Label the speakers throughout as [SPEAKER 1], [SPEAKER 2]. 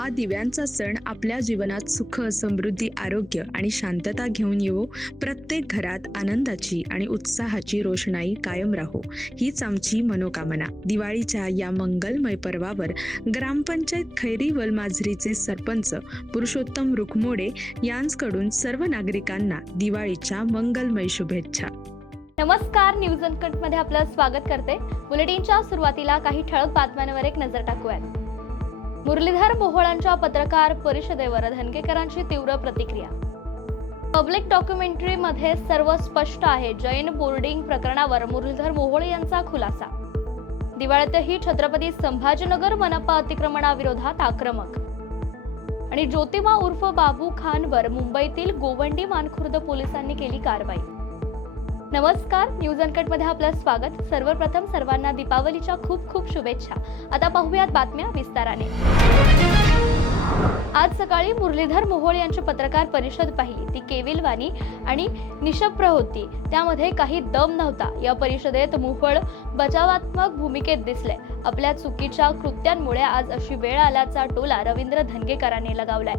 [SPEAKER 1] हा दिव्यांचा सण आपल्या जीवनात सुख समृद्धी आरोग्य आणि शांतता घेऊन येवो. प्रत्येक घरात आनंदाची आणि उत्साहाची रोषणाई कायम राहो. हीच आमची मनोकामना. दिवाळीच्या या मंगलमय पर्वावर ग्रामपंचायत खैरी वलमाजरीचे सरपंच पुरुषोत्तम रुखमोडे यांकडून सर्व नागरिकांना दिवाळीच्या मंगलमय शुभेच्छा.
[SPEAKER 2] नमस्कार न्यूजमध्ये आपलं स्वागत करते. बुलेटिनच्या सुरुवातीला काही ठळक बातम्यांवर एक नजर टाकूयात. मुरलीधर मोहोळांच्या पत्रकार परिषदेवर धनगेकरांची तीव्र प्रतिक्रिया. पब्लिक डॉक्युमेंटरी मध्ये सर्व स्पष्ट आहे. जैन बोर्डिंग प्रकरणावर मुरलीधर मोहोळ यांचा खुलासा. दिवाळीतही छत्रपती संभाजीनगर मनपा अतिक्रमणाविरोधात आक्रमक. आणि ज्योतिबा उर्फ बाबू खानवर मुंबईतील गोवंडी मानखुर्द पोलिसांनी केली कारवाई. नमस्कार न्यूजमध्ये आपलं स्वागत. सर्वप्रथम सर्वांना दीपावलीच्या खूप खूप शुभेच्छा. आता पाहूयात बातम्या विस्ताराने. आज सकाळी मुरलीधर मोहोळ यांची पत्रकार परिषद पाहिली. ती केविलवाणी आणि निशप्र होती. त्यामध्ये काही दम नव्हता. या परिषदेत मोहोळ बचावात्मक भूमिकेत दिसले. आपल्या चुकीच्या कृत्यांमुळे आज अशी वेळ आल्याचा टोला रवींद्र धनगेकरांनी लगावलाय.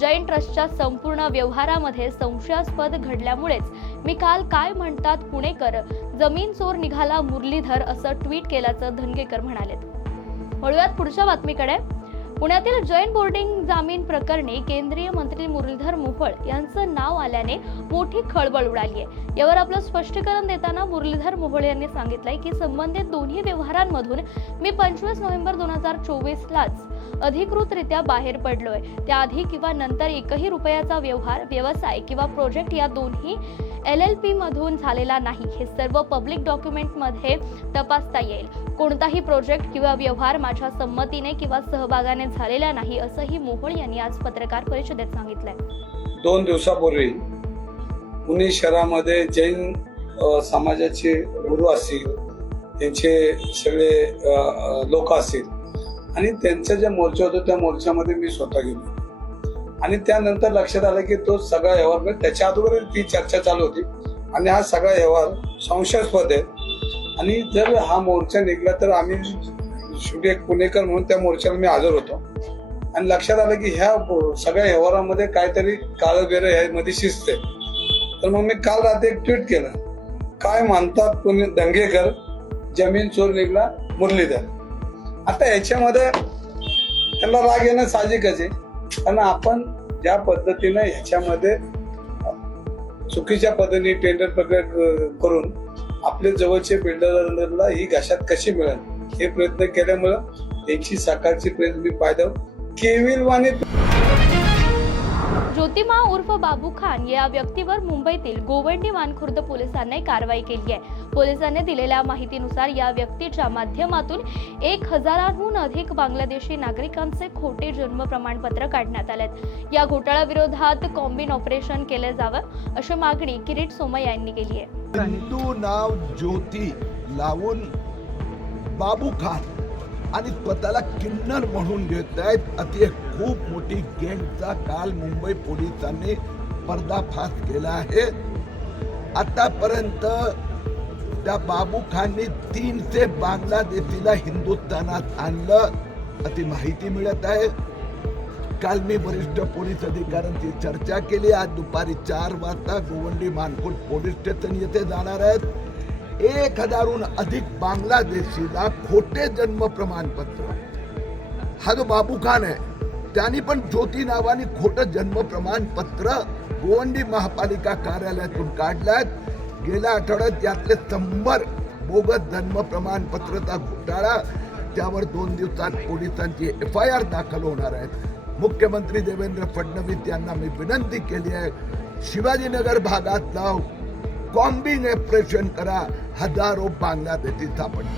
[SPEAKER 2] जैन ट्रस्टच्या संपूर्ण व्यवहारामध्ये संशयास्पद घडल्यामुळेच मी काल काय म्हणतात पुणेकर जमीन चोर निघाला मुरलीधर असं ट्विट केल्याचं धनगेकर म्हणालेत. वळूयात पुढच्या बातमीकडे. पुण्यातील जैन बोर्डिंग जामीन प्रकरणी केंद्रीय मंत्री मुरलीधर मोहोळ यांचं नाव आल्याने मोठी खळबळ उडाली आहे. यावर आपलं स्पष्टीकरण देताना मुरलीधर मोहोळ यांनी सांगितलंय की संबंधित दोन्ही व्यवहारांमधून मी पंचवीस नोव्हेंबर दोन हजार चोवीसलाच अधिकृतरित्या बाहेर पडलोय. त्याआधी किंवा नंतर एकही रुपयाचा व्यवहार व्यवसाय किंवा प्रोजेक्ट या दोन्ही एल एल पी मधून झालेला नाही. हे सर्व पब्लिक डॉक्युमेंटमध्ये तपासता येईल. कोणताही प्रोजेक्ट किंवा व्यवहार माझ्या संमतीने किंवा सहभागाने झालेला नाही असंही मोहोळ यांनी आज पत्रकार परिषदेत सांगितलंय.
[SPEAKER 3] दोन दिवसापूर्वी पुणे शहरामध्ये जैन समाजाचे गुरु असतील त्यांचे सगळे लोक असतील. आणि त्यांचा ज्या मोर्चा होता त्या मोर्चामध्ये मी स्वतः गेलो. आणि त्यानंतर लक्षात आलं की तो सगळा व्यवहार म्हणजे त्याच्या अगोदर ती चर्चा चालू होती. आणि हा सगळा व्यवहार संशयास्पद आहे. आणि जर हा मोर्चा निघला तर आम्ही शेवटी एक पुणेकर म्हणून त्या मोर्चाला मी हजर होतो. आणि लक्षात आलं की ह्या सगळ्या व्यवहारामध्ये काहीतरी काळबेर ह्यामध्ये शिजते. आहे तर मग मी काल रात्री एक ट्विट केलं. काय मानतात पुणे दंगेकर? जमीन चोर निघला मुरलीधर. आता याच्यामध्ये त्यांना राग येणं साहजिकच आहे. कारण आपण ज्या पद्धतीनं ह्याच्यामध्ये चुकीच्या पद्धतीने टेंडर प्रकट करून आपले जवळचे बिल्डरला ही घाशात कशी मिळेल? हे प्रयत्न केल्यामुळं त्यांची सकाळची प्रयत्न मी पाहिलं. केविलवाणी
[SPEAKER 2] ज्योतिमा उर्फ बाबू खान या व्यक्तीवर मुंबईतील गोवंडी मानखुर्द पोलिसांनी कारवाई केली आहे. पोलिसांनी दिलेल्या माहितीनुसार या व्यक्तीच्या माध्यमातून एक हजारांहून अधिक बांगलादेशी नागरिकांचे खोटे जन्म प्रमाणपत्र काढण्यात आलेत या घोटाळ्याविरोधात कॉम्बिन ऑपरेशन केले जावं अशी मागणी किरीट सोमय्या यांनी केली आहे.
[SPEAKER 4] हिंदू नाव ज्योती लावून बाबू खान आणि स्वतःला किन्नर म्हणून घेत आहेत अति एक खूप मोठी गँगचा काल मुंबई पोलिसांनी पर्दाफाश केला आहे. आतापर्यंत त्या बाबू खाननी तीनशे बांगलादेशीला हिंदुस्थानात आणलं. अति माहिती मिळत आहे. काल मी वरिष्ठ पोलीस अधिकाऱ्यांची चर्चा केली. आज दुपारी चार वाजता गोवंडी मानपूर पोलीस स्टेशन येथे जाणार आहेत. एक हजारहून अधिक बांगलादेशीला खोटे जन्म प्रमाणपत्र. हा जो बाबू खान आहे त्यांनी पण ज्योती नावाने खोटं जन्म प्रमाणपत्र गोवंडी महापालिका कार्यालयातून काढल्यात गेल्या आठवड्यात यातले शंभर बोगस जन्म प्रमाणपत्रचा घोटाळा त्यावर दोन दिवसात पोलिसांची एफ आय आर दाखल होणार आहे. मुख्यमंत्री देवेंद्र फडणवीस यांना मी विनंती केली आहे शिवाजीनगर भागात जाऊ कॉम्बिंग ऑपरेशन करा हजारो बांगलादेशी सापडले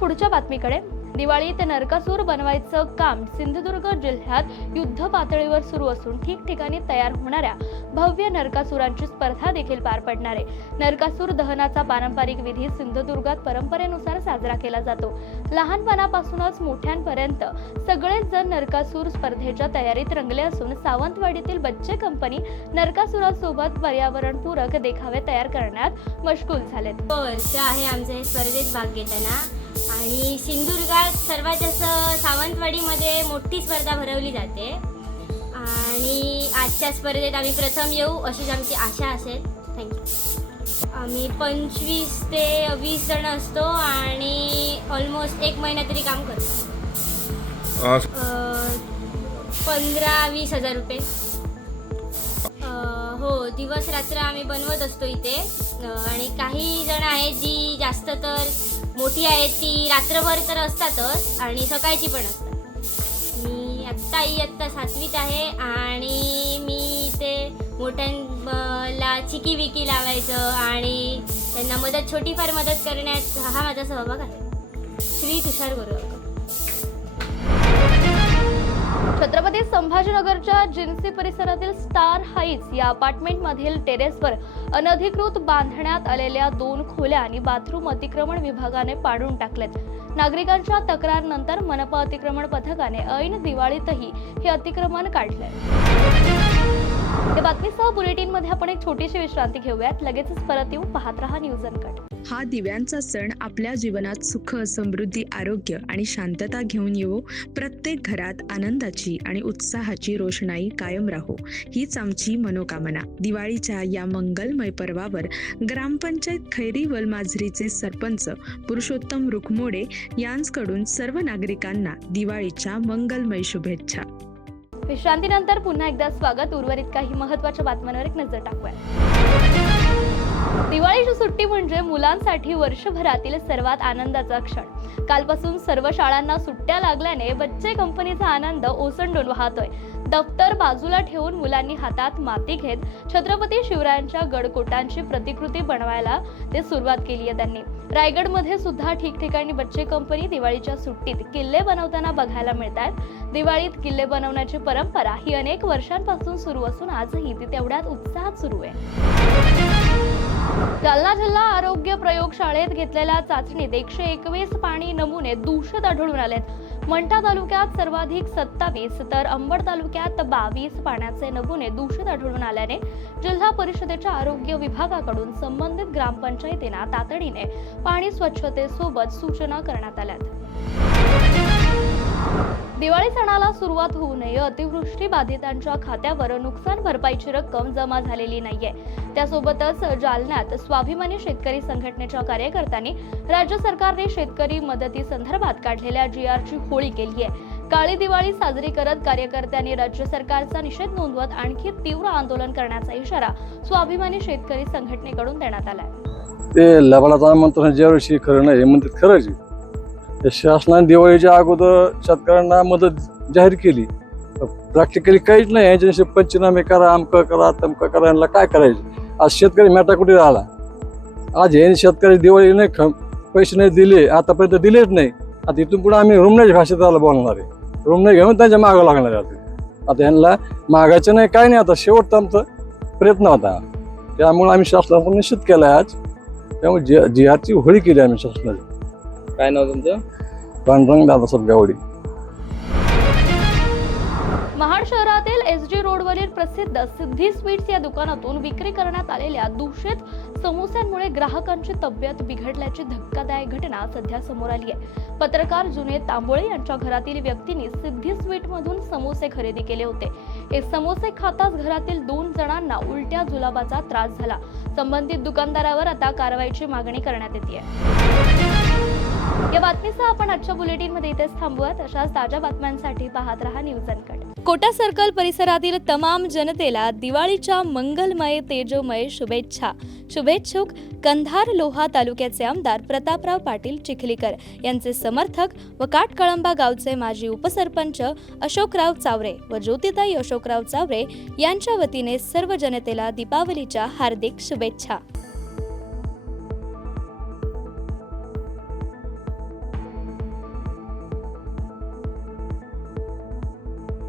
[SPEAKER 2] पुढच्या बातमीकडे. दिवाळीत नरकासूर बनवायचं काम सिंधुदुर्ग जिल्ह्यात युद्ध पातळीवर सुरू असून ठिकठिकाणी तयार होणाऱ्या भव्य नरकासुरांची स्पर्धा देखील पार पडणार आहे. नरकासूर दहनाचा पारंपरिक विधी सिंधुदुर्गात परंपरेनुसार साजरा केला जातो. लहानपणापासूनच मोठ्यांपर्यंत सगळेच जण नरकासूर स्पर्धेच्या तयारीत रंगले असून सावंतवाडीतील बच्चे कंपनी नरकासुरासोबत पर्यावरणपूरक देखावे तयार करण्यात मशगूल झालेत.
[SPEAKER 5] हो, वर्ष आहे आमच्या हे स्पर्धेत भाग घेताना. आणि सिंधुदुर्गात सर्वात जास्त सावंतवाडीमध्ये मोठी स्पर्धा भरवली जाते. आणि आजच्या स्पर्धेत आम्ही प्रथम येऊ अशीच आमची आशा असेल. थँक्यू आम्ही पंचवीस ते वीस जण असतो आणि ऑलमोस्ट एक महिना तरी काम करतो. पंधरा वीस हजार रुपये. हो दिवस रात्र आम्ही बनवत असतो इथे. आणि काही जण आहेत जी जास्त तर मोठी आहेत ती रात्रभर तर असतातच आणि सकाळची पण असतात. मी आत्ता आई आत्ता सातवीत आहे आणि मी ते मोठ्यांला चिकी विकी लावायचं आणि त्यांना मदत छोटीफार मदत करण्यात हा माझा सहभाग आहे. श्री तुषार गोरवकर
[SPEAKER 2] छत्रपती संभाजीनगरच्या जिन्सी परिसरातील स्टार हाईट्स या अपार्टमेंट मधील टेरेसवर अनधिकृत बांधण्यात आलेल्या दोन खोल्या आणि बाथरूम अतिक्रमण विभागाने पाडून टाकलेत. नागरिकांच्या तक्रारनंतर मनपा अतिक्रमण पथकाने ऐन दिवाळीतही हे अतिक्रमण काढले. या बातमीसह बुलेटिनमध्ये आपण एक छोटीशी विश्रांती घेऊयात. लगेचच परत येऊ पाहत रहा न्यूज अनकट.
[SPEAKER 1] हा दिव्यांचा सण आपल्या जीवनात सुख समृद्धी आरोग्य आणि शांतता घेऊन येवो. प्रत्येक घरात आनंदाची आणि उत्साहाची रोषणाई कायम राहो. हीच आमची मनोकामना. दिवाळीच्या या मंगलमय पर्वावर ग्रामपंचायत खैरी वलमाझरीचे सरपंच पुरुषोत्तम रुखमोडे यांकडून सर्व नागरिकांना दिवाळीच्या मंगलमय शुभेच्छा.
[SPEAKER 2] विश्रांतीनंतर पुन्हा एकदा स्वागत. उर्वरित काही महत्त्वाच्या बातम्यांवर एक नजर टाकूया. दिवाळीची सुट्टी म्हणजे मुलांसाठी वर्षभरातील सर्वात आनंदाचा क्षण. कालपासून सर्व शाळांना सुट्ट्या लागल्याने बच्चे कंपनीचा आनंद ओसंडून वाहतोय. दफ्तर बाजूला ठेवून मुलांनी हातात माती घेत छत्रपती शिवरायांच्या गडकोटांची प्रतिकृती बनवायला ते सुरुवात केली आहे त्यांनी. रायगडमध्ये सुद्धा ठिकठिकाणी बच्चे कंपनी दिवाळीच्या सुट्टीत किल्ले बनवताना बघायला मिळतात दिवाळीत किल्ले बनवण्याची परंपरा ही अनेक वर्षांपासून सुरू असून आजही ती तेवढ्यात उत्साहात सुरू आहे. जालना जिल्हा आरोग्य प्रयोगशाळेत घेतलेल्या चाचणीत एकशे एकवीस पाणी नमुने दूषित आढळून आलेत. मंठा तालुक्यात सर्वाधिक सत्तावीस तर अंबड तालुक्यात बावीस पाण्याचे नमुने दूषित आढळून आल्याने जिल्हा परिषदेच्या आरोग्य विभागाकडून संबंधित ग्रामपंचायतींना तातडीने पाणी स्वच्छतेसोबत सूचना करण्यात आल्यात. दिवाळी सणाला सुरुवात होऊ नये. अतिवृष्टी बाधितांच्या खात्यावर नुकसान भरपाईची रक्कम जमा झालेली नाहीये. त्यासोबतच जालन्यात स्वाभिमानी शेतकरी संघटनेच्या कार्यकर्त्यांनी राज्य सरकारने शेतकरी मदती संदर्भात काढलेल्या जी आरची होळी केली आहे काळी दिवाळी साजरी करत कार्यकर्त्यांनी राज्य सरकारचा निषेध नोंदवत आणखी तीव्र आंदोलन करण्याचा इशारा स्वाभिमानी शेतकरी संघटनेकडून देण्यात आलाय.
[SPEAKER 6] ते लबाडाचं म्हणतो ज्या वर्षी खरं नाही हे म्हणतात खरंच शासनाने दिवाळीच्या अगोदर शेतकऱ्यांना मदत जाहीर केली. प्रॅक्टिकली काहीच नाही याच्याशी पंचनामे करा अमकं करा तमकं करा यांना काय करायचं? आज शेतकरी मेटा कुठे राहिला आज हे शेतकरी दिवाळी नाही ख- पैसे नाही दिले आतापर्यंत दिलेच नाही. आता इथून पुढे आम्ही रुमण्याच्या भाषेत आला बोलणार आहे. रुमणे घेऊन त्यांच्या मागं लागणार आहे आता. आता यांना मागायचं नाही काय नाही आता शेवटचा आमचा प्रयत्न होता. त्यामुळे आम्ही शासनाचा निश्चित केला आहे आज. त्यामुळे जी जी होळी केली आम्ही शासनाची.
[SPEAKER 7] काय नाव तुमचं?
[SPEAKER 6] पांडुरंग दादासाहेब गावडी.
[SPEAKER 2] महाड शहरातील एस जी रोडवरील प्रसिद्ध सिद्धी स्वीट्स या दुकानातून विक्री करण्यात आलेल्या दूषित समोस्यांमुळे ग्राहकांची तब्येत बिघडल्याची धक्कादायक घटना सध्या समोर आली आहे. पत्रकार जुनेद तांबोळे यांच्या घरातील व्यक्तींनी सिद्धी स्वीट मधून समोसे खरेदी केले होते. हे समोसे खाताच घरातील दोन जणांना उलट्या जुलाबाचा त्रास झाला. संबंधित दुकानदारावर आता कारवाईची मागणी करण्यात येते बातमीसह आपण आजच्या बुलेटिनमध्ये इथेच थांबूयात. अशाच ताज्या बातम्यांसाठी पाहत रहा न्यूज अनकट. कोटा सर्कल परिसरातील तमाम जनतेला दिवाळीच्या मंगलमय तेजोमय शुभेच्छा. शुभेच्छुक कंधार लोहा तालुक्याचे आमदार प्रतापराव पाटील चिखलीकर यांचे समर्थक व काटकळंबा गावचे माजी उपसरपंच अशोकराव चावरे व ज्योतिताई अशोकराव चावरे यांच्या वतीने सर्व जनतेला दीपावलीच्या हार्दिक शुभेच्छा.